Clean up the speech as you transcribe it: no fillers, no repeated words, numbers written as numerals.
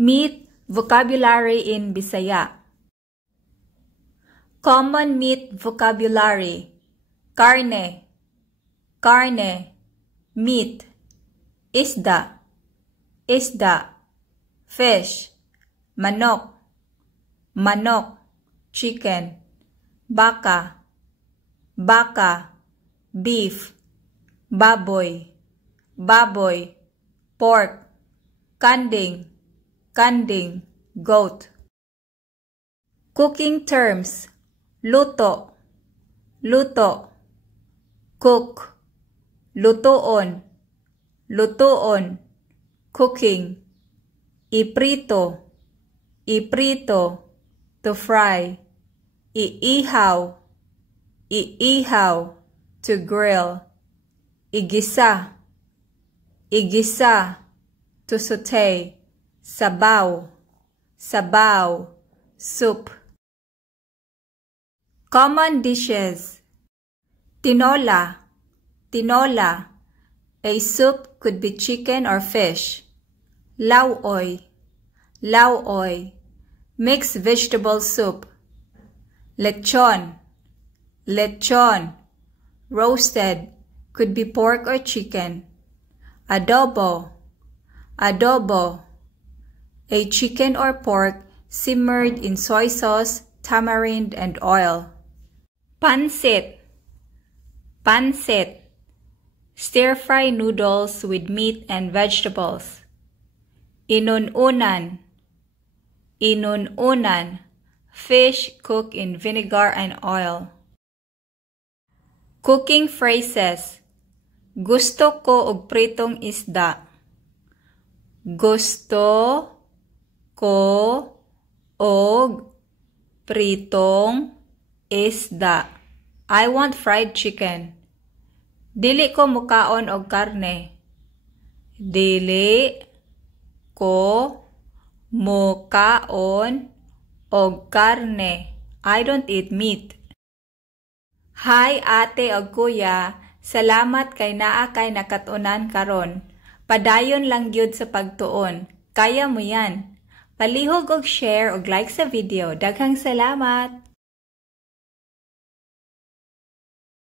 Meat vocabulary in Bisaya. Common meat vocabulary. Karne, karne, meat. Isda, isda. Fish, manok, manok. Chicken, baka, baka. Beef, baboy, baboy. Pork, kanding, kanding. Goat. Cooking terms. Luto, luto. Cook, lutoon, lutoon. Cooking. Iprito, iprito. To fry. Iihaw, iihaw. To grill. Igisa, igisa. To saute. Sabaw, sabaw. Soup. Common dishes. Tinola, tinola. A soup could be chicken or fish. Lauoy, lauoy. Mixed vegetable soup. Lechon, lechon. Roasted, could be pork or chicken. Adobo, adobo. A chicken or pork simmered in soy sauce, tamarind, and oil. Pancit, pancit. Stir-fry noodles with meat and vegetables. Inununan, inununan. Fish cooked in vinegar and oil. Cooking phrases. Gusto ko og pritong isda. Gusto ko og pritong isda. I want fried chicken. Dili ko mukaon og karne. Dili ko mukaon og karne. I don't eat meat. Hi ate og kuya, salamat kay naa kay nakatunan karon. Padayon lang gyud sa pagtuon. Kaya mo yan. Palihog og share og like sa video. Daghang salamat!